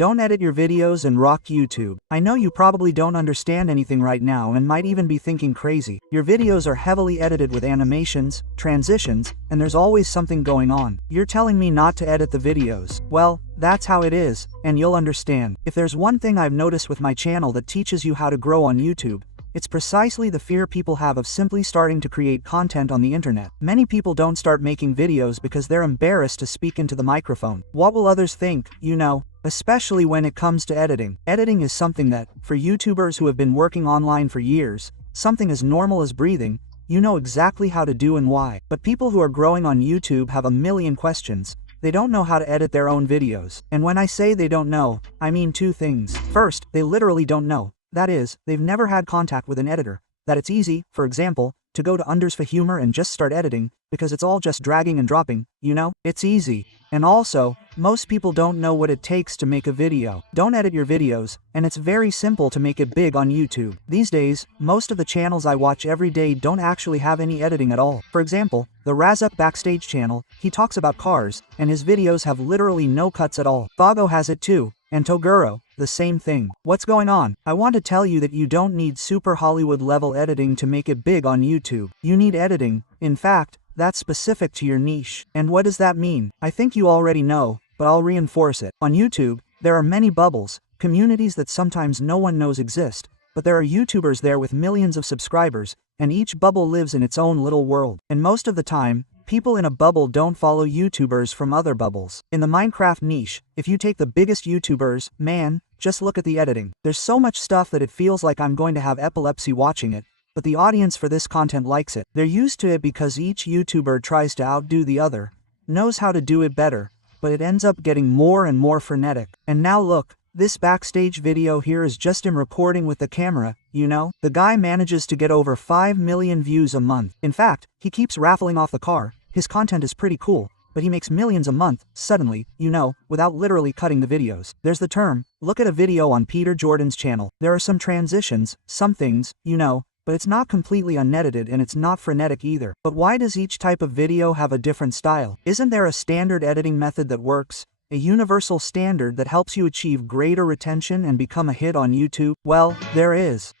Don't edit your videos and rock YouTube. I know you probably don't understand anything right now and might even be thinking crazy. Your videos are heavily edited with animations, transitions, and there's always something going on. You're telling me not to edit the videos. Well, that's how it is, and you'll understand. If there's one thing I've noticed with my channel that teaches you how to grow on YouTube, it's precisely the fear people have of simply starting to create content on the internet. Many people don't start making videos because they're embarrassed to speak into the microphone. What will others think, you know? Especially when it comes to editing. Editing is something that, for YouTubers who have been working online for years, something as normal as breathing, you know exactly how to do and why. But people who are growing on YouTube have a million questions. They don't know how to edit their own videos. And when I say they don't know, I mean two things. First, they literally don't know. That is, they've never had contact with an editor. That it's easy, for example, to go to Unders for Humor and just start editing, because it's all just dragging and dropping, you know? It's easy. And also, most people don't know what it takes to make a video. Don't edit your videos, and it's very simple to make it big on YouTube. These days, most of the channels I watch every day don't actually have any editing at all. For example, the Razuk Backstage channel, he talks about cars, and his videos have literally no cuts at all. Fago has it too, and Toguro, the same thing. What's going on? I want to tell you that you don't need super Hollywood level editing to make it big on YouTube. You need editing, in fact, that's specific to your niche. And what does that mean? I think you already know, but I'll reinforce it. On YouTube, there are many bubbles, communities that sometimes no one knows exist, but there are YouTubers there with millions of subscribers, and each bubble lives in its own little world. And most of the time, people in a bubble don't follow YouTubers from other bubbles. In the Minecraft niche, if you take the biggest YouTubers, man, just look at the editing. There's so much stuff that it feels like I'm going to have epilepsy watching it, but the audience for this content likes it. They're used to it because each YouTuber tries to outdo the other, knows how to do it better, but it ends up getting more and more frenetic. And now look, this backstage video here is just him recording with the camera, you know? The guy manages to get over 5 million views a month. In fact, he keeps raffling off the car. His content is pretty cool, but he makes millions a month, suddenly, you know, without literally cutting the videos. There's the term, look at a video on Peter Jordan's channel. There are some transitions, some things, you know, but it's not completely unedited and it's not frenetic either. But why does each type of video have a different style? Isn't there a standard editing method that works? A universal standard that helps you achieve greater retention and become a hit on YouTube? Well, there is.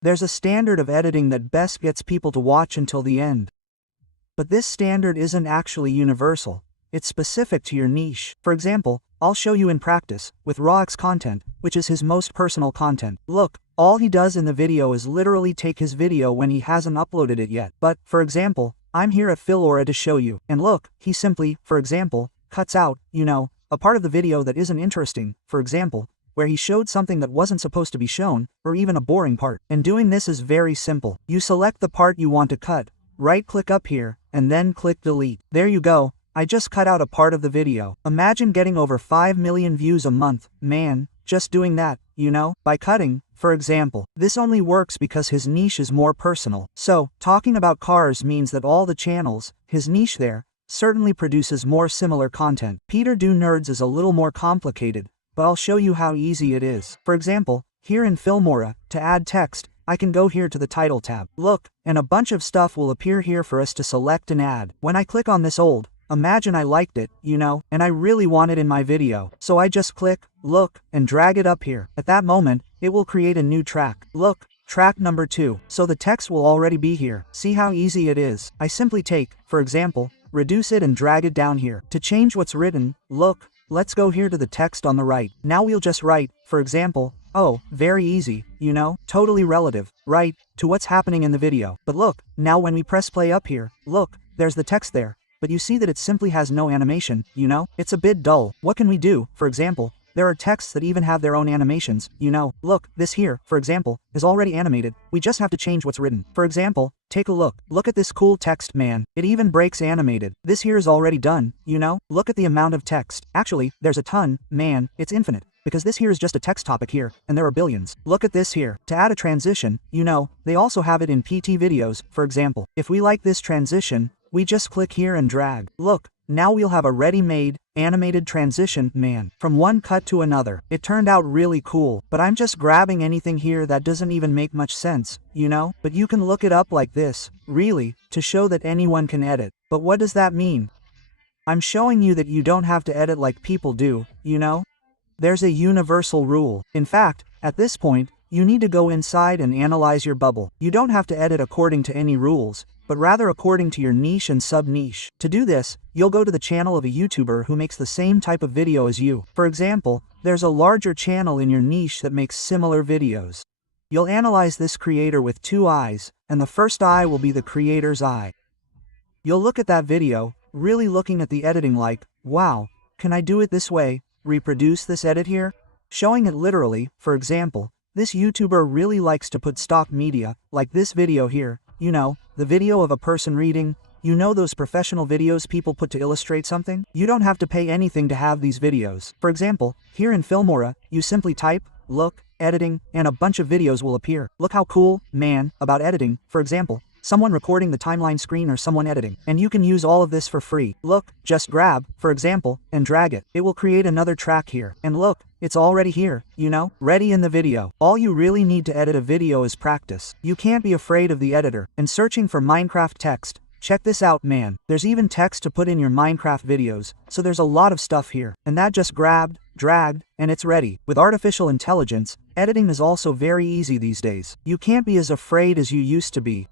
There's a standard of editing that best gets people to watch until the end. But this standard isn't actually universal. It's specific to your niche. For example, I'll show you in practice, with Rawx content, which is his most personal content. Look, all he does in the video is literally take his video when he hasn't uploaded it yet. But, for example, I'm here at Philora to show you. And look, he simply, for example, cuts out, you know, a part of the video that isn't interesting, for example, where he showed something that wasn't supposed to be shown, or even a boring part. And doing this is very simple. You select the part you want to cut, right-click up here, and then click delete. There you go. I just cut out a part of the video. Imagine getting over 5 million views a month, man, just doing that, you know, by cutting, for example. This only works because his niche is more personal. So, talking about cars means that all the channels, his niche there, certainly produces more similar content. Peter Do Nerds is a little more complicated, but I'll show you how easy it is. For example, here in Filmora, to add text, I can go here to the title tab. Look, and a bunch of stuff will appear here for us to select and add. When I click on this imagine I liked it, you know, and I really want it in my video. So I just click, look, and drag it up here. At that moment, it will create a new track. Look, track number 2. So the text will already be here. See how easy it is? I simply take, for example, reduce it and drag it down here. To change what's written, look, let's go here to the text on the right. Now we'll just write, for example, oh, very easy, you know, totally relative, right, to what's happening in the video. But look, now when we press play up here, look, there's the text there. But you see that it simply has no animation, you know? It's a bit dull. What can we do? For example, there are texts that even have their own animations, you know? Look, this here, for example, is already animated. We just have to change what's written. For example, take a look. Look at this cool text, man. It even breaks animated. This here is already done, you know? Look at the amount of text. Actually, there's a ton, man, it's infinite. Because this here is just a text topic here, and there are billions. Look at this here. To add a transition, you know, they also have it in PT videos, for example. If we like this transition, we just click here and drag. Look, now we'll have a ready-made, animated transition, man, from one cut to another. It turned out really cool, but I'm just grabbing anything here that doesn't even make much sense, you know? But you can look it up like this, really, to show that anyone can edit. But what does that mean? I'm showing you that you don't have to edit like people do, you know? There's a universal rule. In fact, at this point, you need to go inside and analyze your bubble. You don't have to edit according to any rules, but rather according to your niche and sub-niche. To do this, you'll go to the channel of a YouTuber who makes the same type of video as you. For example, there's a larger channel in your niche that makes similar videos. You'll analyze this creator with 2 eyes, and the first eye will be the creator's eye. You'll look at that video, really looking at the editing like, wow, can I do it this way, reproduce this edit here? Showing it literally, for example, this YouTuber really likes to put stock media, like this video here, you know, the video of a person reading, you know those professional videos people put to illustrate something? You don't have to pay anything to have these videos. For example, here in Filmora, you simply type, look, editing, and a bunch of videos will appear. Look how cool, man, about editing, for example, someone recording the timeline screen or someone editing. And you can use all of this for free. Look, just grab, for example, and drag it. It will create another track here. And look, it's already here, you know, ready in the video. All you really need to edit a video is practice. You can't be afraid of the editor. And searching for Minecraft text, check this out, man. There's even text to put in your Minecraft videos, so there's a lot of stuff here. And that just grabbed, dragged, and it's ready. With artificial intelligence, editing is also very easy these days. You can't be as afraid as you used to be.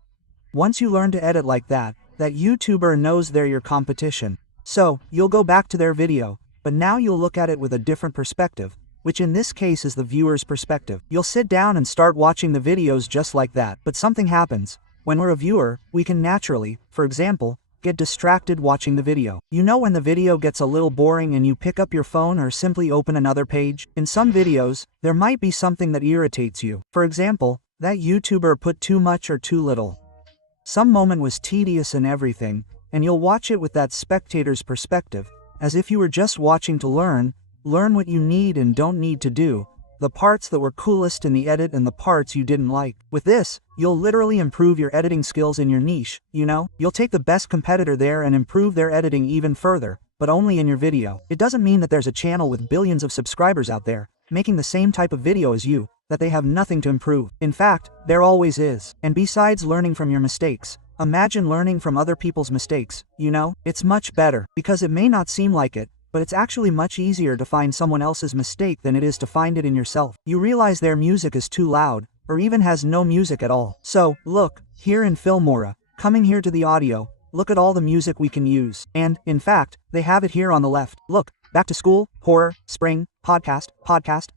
Once you learn to edit like that YouTuber knows they're your competition. So, you'll go back to their video, but now you'll look at it with a different perspective, which in this case is the viewer's perspective. You'll sit down and start watching the videos just like that. But something happens. When we're a viewer, we can naturally, for example, get distracted watching the video. You know when the video gets a little boring and you pick up your phone or simply open another page? In some videos, there might be something that irritates you. For example, that YouTuber put too much or too little. Some moment was tedious and everything, and you'll watch it with that spectator's perspective, as if you were just watching to learn what you need and don't need to do, the parts that were coolest in the edit and the parts you didn't like. With this, you'll literally improve your editing skills in your niche, you know? You'll take the best competitor there and improve their editing even further, but only in your video. It doesn't mean that there's a channel with billions of subscribers out there, making the same type of video as you, that they have nothing to improve. In fact, there always is. And besides learning from your mistakes, imagine learning from other people's mistakes, you know? It's much better, because it may not seem like it, but it's actually much easier to find someone else's mistake than it is to find it in yourself. You realize their music is too loud, or even has no music at all. So, look, here in Filmora, coming here to the audio, look at all the music we can use. And, in fact, they have it here on the left. Look, back to school, horror, spring, podcast,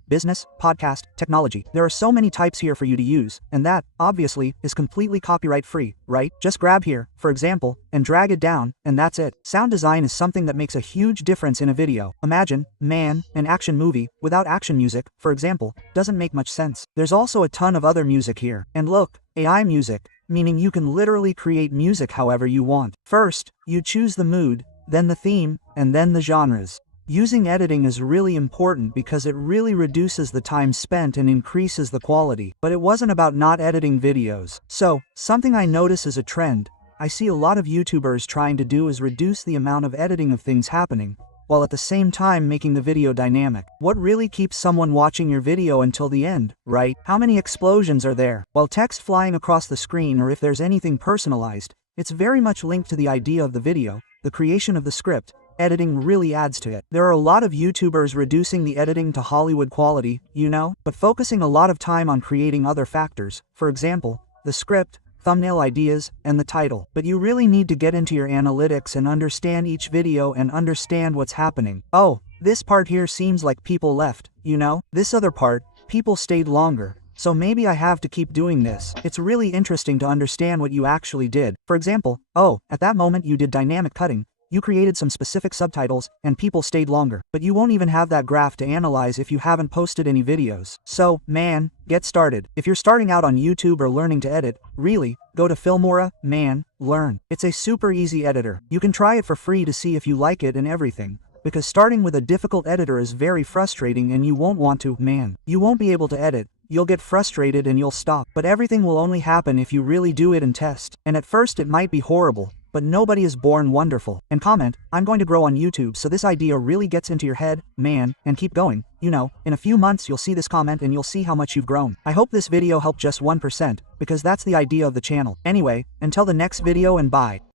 business, podcast, technology. There are so many types here for you to use, and that, obviously, is completely copyright free, right? Just grab here, for example, and drag it down, and that's it. Sound design is something that makes a huge difference in a video. Imagine, man, an action movie, without action music, for example, doesn't make much sense. There's also a ton of other music here. And look, AI music, meaning you can literally create music however you want. First, you choose the mood, then the theme, and then the genres. Using editing is really important because it really reduces the time spent and increases the quality. But it wasn't about not editing videos. So, something I notice is a trend I see a lot of YouTubers trying to do is reduce the amount of editing of things happening, while at the same time making the video dynamic. What really keeps someone watching your video until the end, right? How many explosions are there? While text flying across the screen, or if there's anything personalized, it's very much linked to the idea of the video, the creation of the script. Editing really adds to it. There are a lot of YouTubers reducing the editing to Hollywood quality, you know, but focusing a lot of time on creating other factors, for example, the script, thumbnail ideas, and the title. But you really need to get into your analytics and understand each video and understand what's happening. Oh, this part here seems like people left, you know? This other part, people stayed longer. So maybe I have to keep doing this. It's really interesting to understand what you actually did. For example, oh, at that moment you did dynamic cutting. You created some specific subtitles, and people stayed longer. But you won't even have that graph to analyze if you haven't posted any videos. So, man, get started. If you're starting out on YouTube or learning to edit, really, go to Filmora, man, learn. It's a super easy editor. You can try it for free to see if you like it and everything. Because starting with a difficult editor is very frustrating and you won't want to, man. You won't be able to edit. You'll get frustrated and you'll stop. But everything will only happen if you really do it and test. And at first it might be horrible. But nobody is born wonderful. And comment, I'm going to grow on YouTube so this idea really gets into your head, man, and keep going. You know, in a few months you'll see this comment and you'll see how much you've grown. I hope this video helped just 1%, because that's the idea of the channel. Anyway, until the next video, and bye.